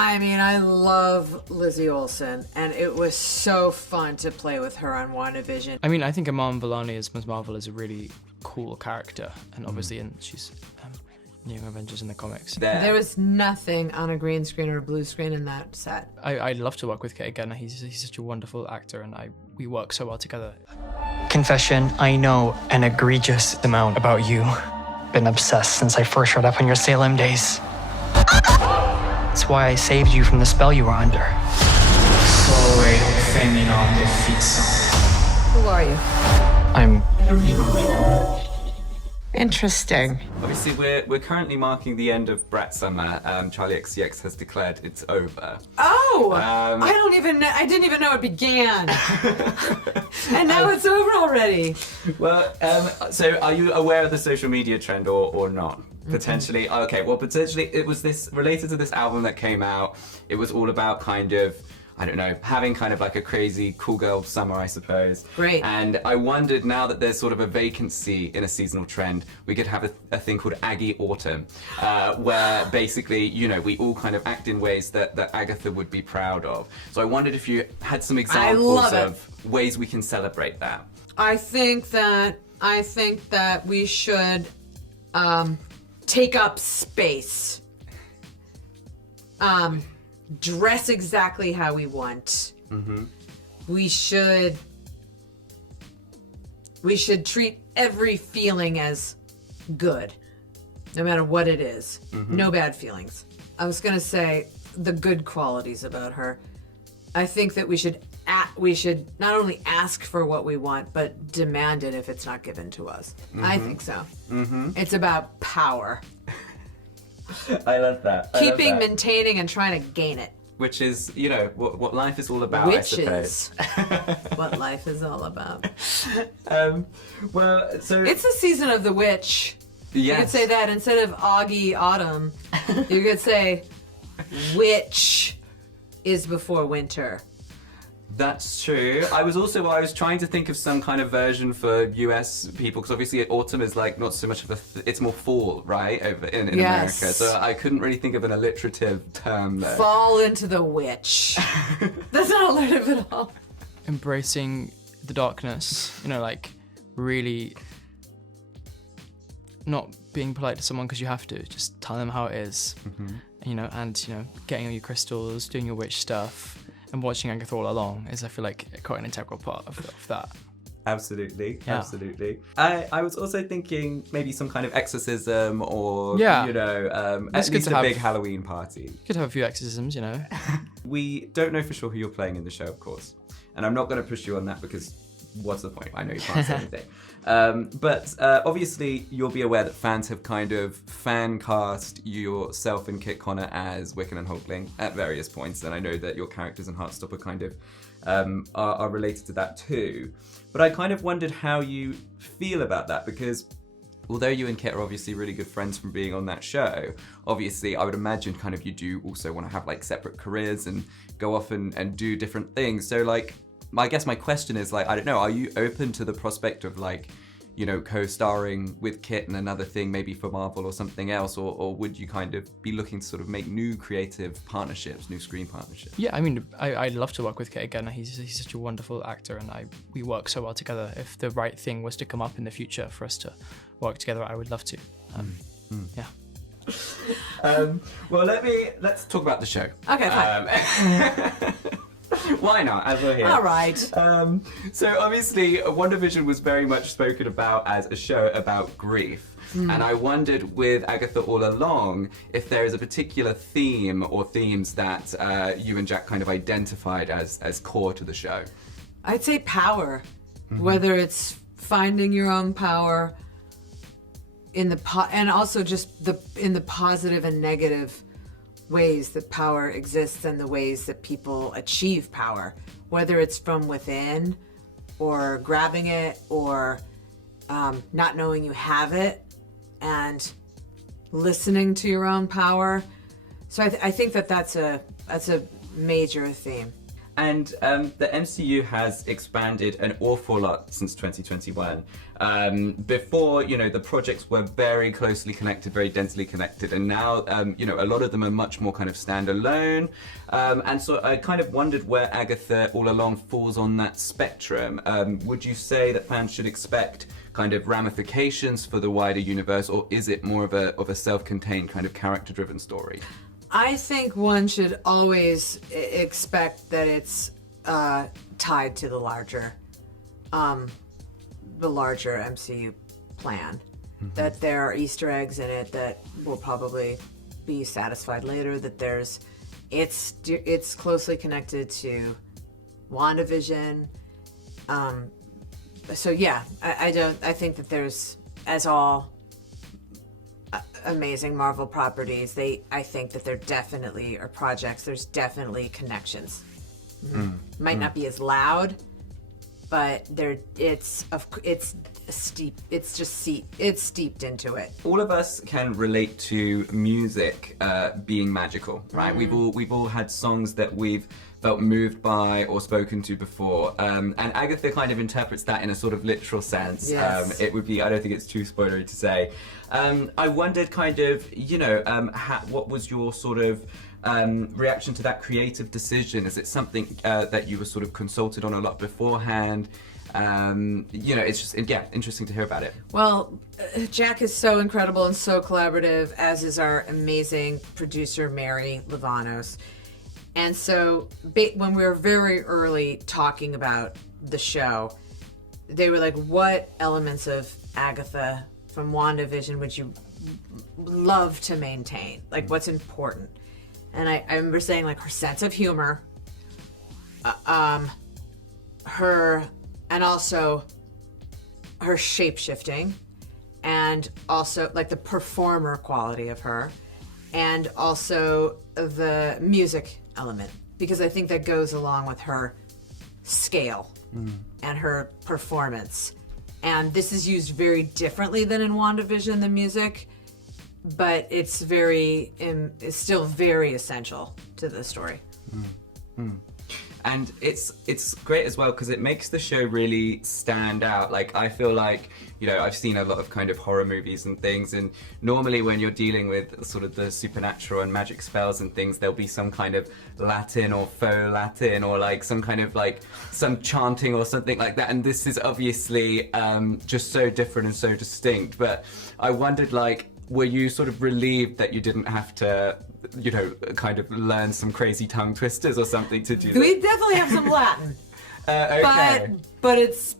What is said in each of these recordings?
I mean, I love Lizzie Olsen, and it was so fun to play with her on WandaVision. I mean, I think Iman Vellani as Ms. Marvel is a really cool character, and obviously, she's Young Avengers in the comics. There was nothing on a green screen or a blue screen in that set. I'd love to work with Kit again. He's such a wonderful actor, and we work so well together. Confession, I know an egregious amount about you. Been obsessed since I first read up on your Salem days. That's why I saved you from the spell you were under. Who are you? I'm... Interesting. Obviously, we're currently marking the end of Brat Summer. Charlie XCX has declared it's over. Oh! I didn't even know it began. And now it's over already. Well, so are you aware of the social media trend or not? Potentially. Okay, well, potentially it was this related to this album that came out. It was all about kind of, I don't know, having kind of like a crazy cool girl summer, I suppose. Great. And I wondered, now that there's sort of a vacancy in a seasonal trend, we could have a thing called Aggie Autumn, where basically, you know, we all kind of act in ways that Agatha would be proud of. So I wondered if you had some examples of ways we can celebrate that. I think that we should take up space. Dress exactly how we want. Mm-hmm. We should treat every feeling as good, no matter what it is. Mm-hmm. No bad feelings. I was gonna say the good qualities about her. I think that we should not only ask for what we want, but demand it if it's not given to us. Mm-hmm. I think so. Mm-hmm. It's about power. I love that. Keeping, maintaining, and trying to gain it. Which is, you know, what life is all about, I suppose. What life is all about. Well, so... It's the season of the witch. Yes. You could say that instead of Augie Autumn. You could say witch is before winter. That's true. I was trying to think of some kind of version for US people, because obviously autumn is like not so much of it's more fall, right, over in Yes. America. So I couldn't really think of an alliterative term there. Fall into the witch. That's not alliterative at all. Embracing the darkness, you know, like really not being polite to someone because you have to, just tell them how it is. Mm-hmm. You know, and you know, getting all your crystals, doing your witch stuff, and watching Agatha All Along is, I feel like, quite an integral part of that. Absolutely, Yeah. absolutely. I was also thinking maybe some kind of exorcism or, Yeah. you know, It's at good least to a have- big Halloween party. You could have a few exorcisms, you know. We don't know for sure who you're playing in the show, of course. And I'm not going to push you on that because what's the point? I know you can't say anything. But obviously, you'll be aware that fans have kind of fan cast yourself and Kit Connor as Wiccan and Hulkling at various points. And I know that your characters in Heartstopper kind of are related to that too. But I kind of wondered how you feel about that, because although you and Kit are obviously really good friends from being on that show, obviously I would imagine kind of you do also want to have like separate careers and go off and do different things. So like, I guess my question is like, I don't know, are you open to the prospect of like, you know, co-starring with Kit in another thing, maybe for Marvel or something else, or would you kind of be looking to sort of make new creative partnerships, new screen partnerships? Yeah, I mean, I'd love to work with Kit again. He's such a wonderful actor, and we work so well together. If the right thing was to come up in the future for us to work together, I would love to. Yeah. Well, let's talk about the show. Okay, fine. Why not, as we're here? All right. So obviously, WandaVision was very much spoken about as a show about grief. And I wondered with Agatha All Along if there is a particular theme or themes that you and Jack kind of identified as core to the show. I'd say power, whether it's finding your own power in and also just in the positive and negative ways that power exists and the ways that people achieve power, whether it's from within or grabbing it or not knowing you have it and listening to your own power. So I think that's a major theme. And the MCU has expanded an awful lot since 2021. Before, the projects were very closely connected, very densely connected, and now, a lot of them are much more kind of standalone. And so I kind of wondered where Agatha All Along falls on that spectrum. Would you say that fans should expect kind of ramifications for the wider universe, or is it more of a self-contained kind of character-driven story? I think one should always expect that it's tied to the larger MCU plan. Mm-hmm. That there are Easter eggs in it that will probably be satisfied later. That it's closely connected to WandaVision. So yeah, I think that there's, as all amazing Marvel properties, I think that there definitely are projects. There's definitely connections. Might not be as loud, but it's steeped into it. All of us can relate to music being magical, right? We've all had songs that we've felt moved by or spoken to before, and Agatha kind of interprets that in a sort of literal sense. Yes. It would be, I don't think it's too spoilery to say. I wondered kind of, what was your sort of reaction to that creative decision? Is it something that you were sort of consulted on a lot beforehand? It's just, interesting to hear about it. Well, Jack is so incredible and so collaborative, as is our amazing producer, Mary Livanos. And so when we were very early talking about the show, they were like, what elements of Agatha from WandaVision would you love to maintain? Like, what's important? And I remember saying, like, her sense of humor, and also her shape-shifting, and also, like, the performer quality of her, and also the music element, because I think that goes along with her scale and her performance. And this is used very differently than in WandaVision, the music, but it's still very essential to the story. And it's great as well because it makes the show really stand out. Like, I feel like, I've seen a lot of kind of horror movies and things, and normally when you're dealing with sort of the supernatural and magic spells and things, there'll be some kind of Latin or faux Latin, or like some kind of like some chanting or something like that. And this is obviously just so different and so distinct. But I wondered, like, were you sort of relieved that you didn't have to, kind of learn some crazy tongue twisters or something to do that? We definitely have some Latin. Okay. But it's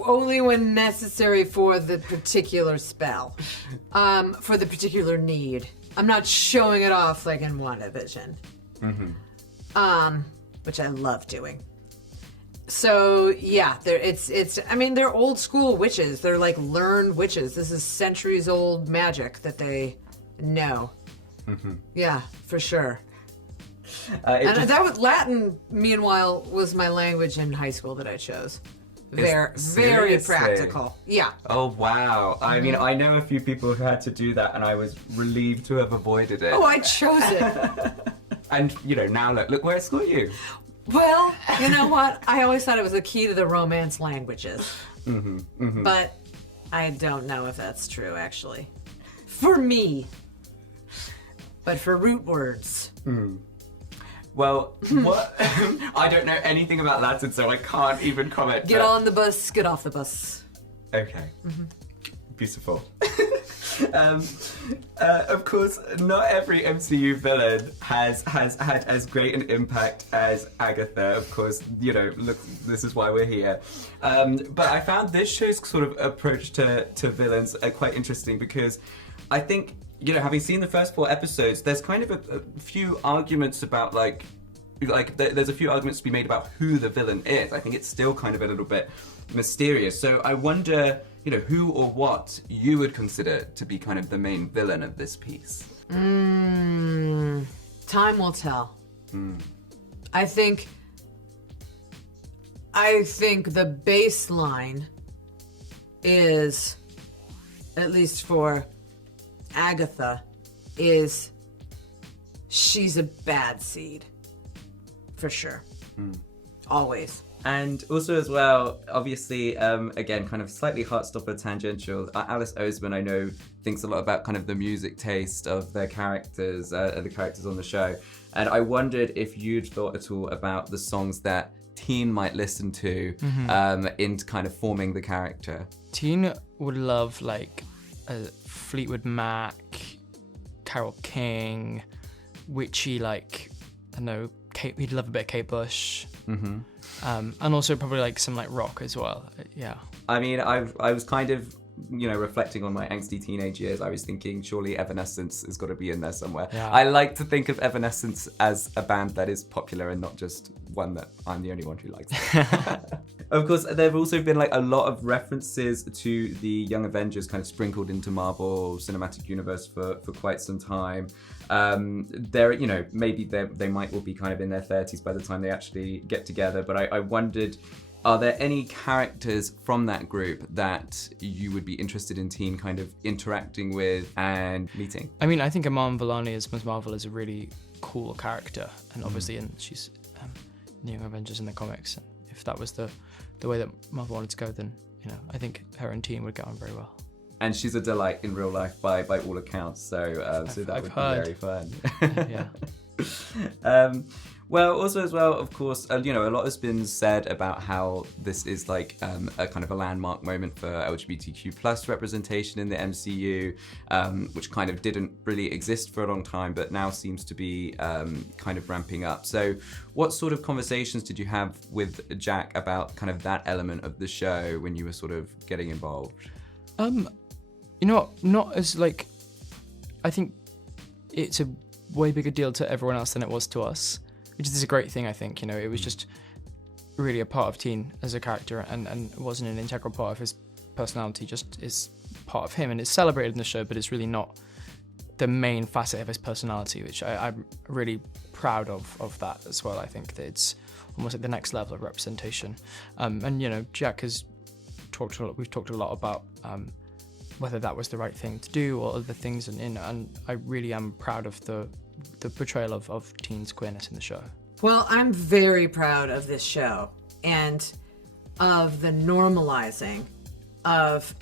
only when necessary for the particular spell, for the particular need. I'm not showing it off like in WandaVision, which I love doing. So yeah, they're old school witches. They're like learned witches. This is centuries old magic that they know. Yeah, for sure. Latin, meanwhile, was my language in high school that I chose. Very practical. Yeah. Oh, wow. I mean, I know a few people who had to do that, and I was relieved to have avoided it. Oh, I chose it. And, now look where it's got you. Well, you know what? I always thought it was the key to the Romance languages. But I don't know if that's true, actually. For me. But for root words. Well, what? I don't know anything about Latin, so I can't even comment. Get on the bus, get off the bus. Okay. Beautiful. Of course, not every MCU villain has had as great an impact as Agatha. Of course, look, this is why we're here. But I found this show's sort of approach to villains quite interesting, because I think, having seen the first 4 episodes, there's kind of a few arguments about there's a few arguments to be made about who the villain is. I think it's still kind of a little bit mysterious. So I wonder, who or what you would consider to be kind of the main villain of this piece. Time will tell. I think the baseline is, at least for Agatha, is she's a bad seed. For sure. Always. And also as well, obviously, again, kind of slightly heartstopper tangential, Alice Oseman, I know, thinks a lot about kind of the music taste of their characters, the characters on the show. And I wondered if you'd thought at all about the songs that Teen might listen to into kind of forming the character. Teen would love like Fleetwood Mac, Carole King, witchy, like, I don't know, he'd love a bit of Kate Bush. And also probably like some like rock as well. Yeah. I mean, I was kind of, reflecting on my angsty teenage years. I was thinking surely Evanescence has got to be in there somewhere. Yeah. I like to think of Evanescence as a band that is popular and not just one that I'm the only one who likes. Of course, there have also been like a lot of references to the Young Avengers kind of sprinkled into Marvel Cinematic Universe for quite some time. They're, maybe they might all be kind of in their 30s by the time they actually get together. But I wondered, are there any characters from that group that you would be interested in Teen kind of interacting with and meeting? I mean, I think Iman Vellani as Ms. Marvel is a really cool character, and obviously, and she's in the Young Avengers in the comics. And if that was the way that Marvel wanted to go, then I think her and Teen would get on very well. And she's a delight in real life by all accounts. So that I've would heard. be very fun. Yeah. Well, also as well, of course, a lot has been said about how this is like a kind of a landmark moment for LGBTQ plus representation in the MCU, which kind of didn't really exist for a long time, but now seems to be kind of ramping up. So what sort of conversations did you have with Jack about kind of that element of the show when you were sort of getting involved? Not as like, I think it's a way bigger deal to everyone else than it was to us, which is a great thing. I think, it was just really a part of Teen as a character, and it wasn't an integral part of his personality, just is part of him, and it's celebrated in the show, but it's really not the main facet of his personality, which I'm really proud of that as well. I think that it's almost like the next level of representation. And Jack has we've talked a lot about whether that was the right thing to do or other things, and I really am proud of the portrayal of Teen's queerness in the show. Well, I'm very proud of this show and of the normalizing of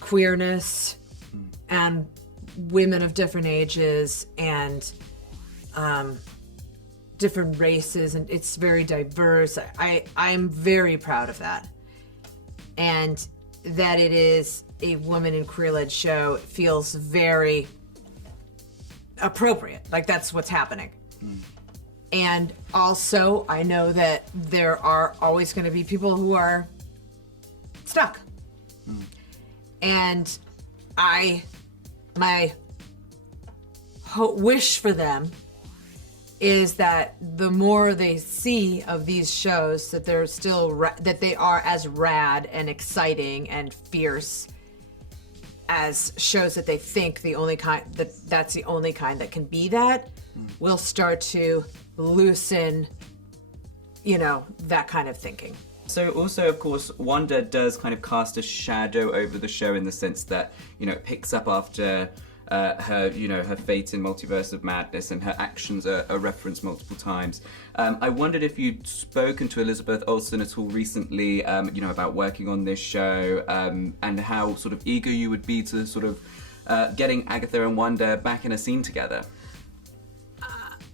queerness and women of different ages and different races, and it's very diverse. I'm very proud of that. And that it is a woman in queer-led show feels very appropriate. Like, that's what's happening. And also, I know that there are always going to be people who are stuck. And my wish for them is that the more they see of these shows, that they're still that they are as rad and exciting and fierce as shows that they think that's the only kind that can be that, will start to loosen, that kind of thinking. So also, of course, Wanda does kind of cast a shadow over the show in the sense that, it picks up after her fate in Multiverse of Madness, and her actions are referenced multiple times. I wondered if you'd spoken to Elizabeth Olsen at all recently, about working on this show, and how sort of eager you would be to sort of getting Agatha and Wanda back in a scene together.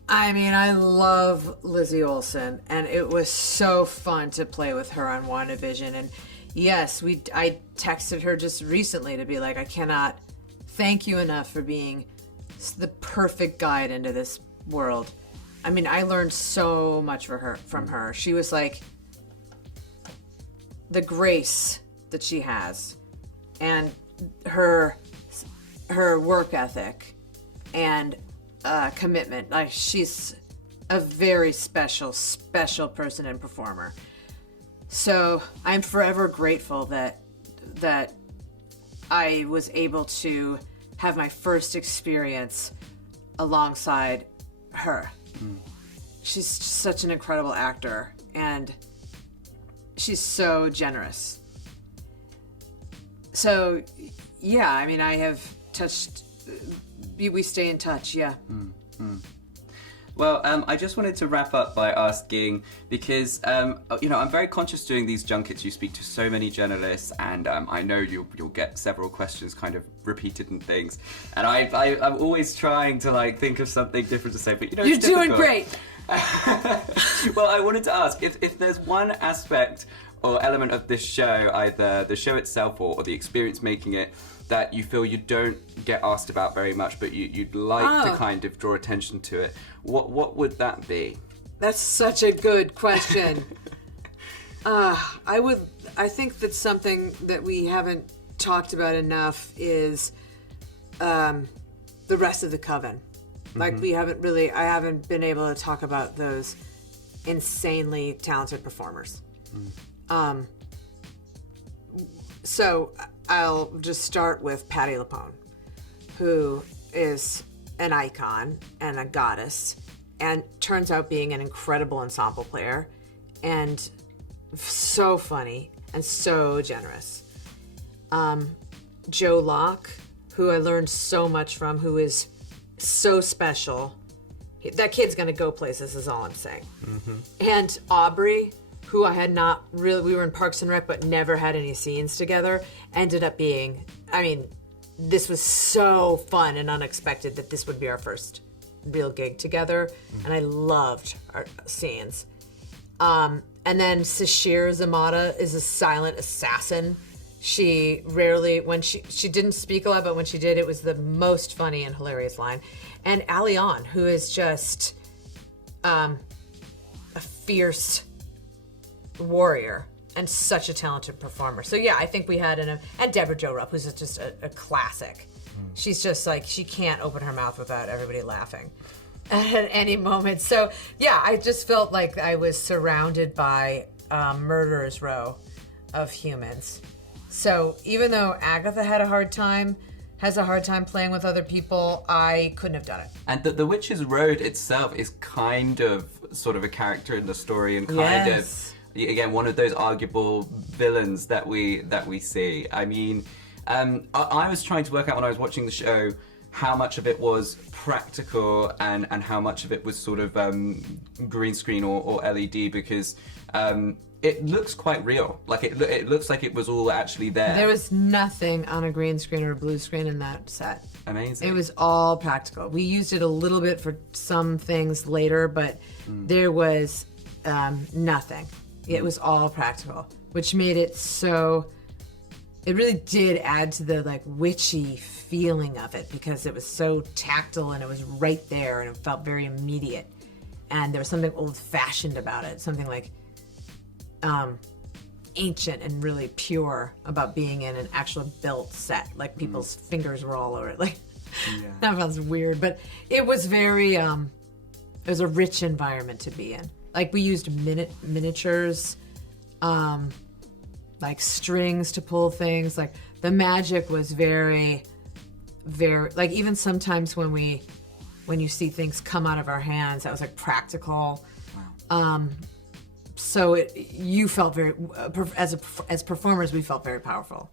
I mean, I love Lizzie Olsen, and it was so fun to play with her on WandaVision. And yes, I texted her just recently to be like, I cannot thank you enough for being the perfect guide into this world. I mean, I learned so much from her. She was like the grace that she has, and her work ethic and commitment. Like, she's a very special person and performer. So I'm forever grateful that I was able to have my first experience alongside her. She's such an incredible actor, and she's so generous. So, yeah, I mean, I have touched... We stay in touch, yeah. Well, I just wanted to wrap up by asking, because, I'm very conscious doing these junkets. You speak to so many journalists, and I know you'll get several questions kind of repeated and things. And I'm always trying to, think of something different to say, but, You're it's doing difficult. great. Well, I wanted to ask, if there's one aspect or element of this show, either the show itself or the experience making it, that you feel you don't get asked about very much, but you'd like to kind of draw attention to it, what would that be? That's such a good question. I think that something that we haven't talked about enough is the rest of the coven. Like I haven't been able to talk about those insanely talented performers. So I'll just start with Patti LuPone, who is an icon and a goddess, and turns out being an incredible ensemble player, and so funny and so generous. Joe Locke, who I learned so much from, who is so special. That kid's gonna go places, is all I'm saying. And Aubrey, who I had not really, we were in Parks and Rec, but never had any scenes together, ended up being, this was so fun and unexpected that this would be our first real gig together, and I loved our scenes. And then Sashir Zamata is a silent assassin. She rarely, when she didn't speak a lot, but when she did, it was the most funny and hilarious line. And Alion, who is just a fierce warrior and such a talented performer. So yeah, I think we had and Deborah Jo Rupp, who's just a classic. She's just she can't open her mouth without everybody laughing at any moment. So yeah, I just felt like I was surrounded by murderer's row of humans. So even though Agatha has a hard time playing with other people, I couldn't have done it. And the Witch's Road itself is kind of sort of a character in the story, and kind of, again, one of those arguable villains that we see. I was trying to work out when I was watching the show how much of it was practical and how much of it was sort of green screen or LED, because it looks quite real. It looks like it was all actually there. There was nothing on a green screen or a blue screen in that set. Amazing. It was all practical. We used it a little bit for some things later, but there was nothing. It was all practical, which made it so... It really did add to the witchy feeling of it, because it was so tactile and it was right there and it felt very immediate. And there was something old-fashioned about it, something ancient and really pure about being in an actual built set. People's fingers were all over it. That sounds weird, but it was very, it was a rich environment to be in. We used miniatures, strings to pull things. The magic was very, very, even sometimes when you see things come out of our hands, that was practical. Wow. So you felt very, as performers, we felt very powerful.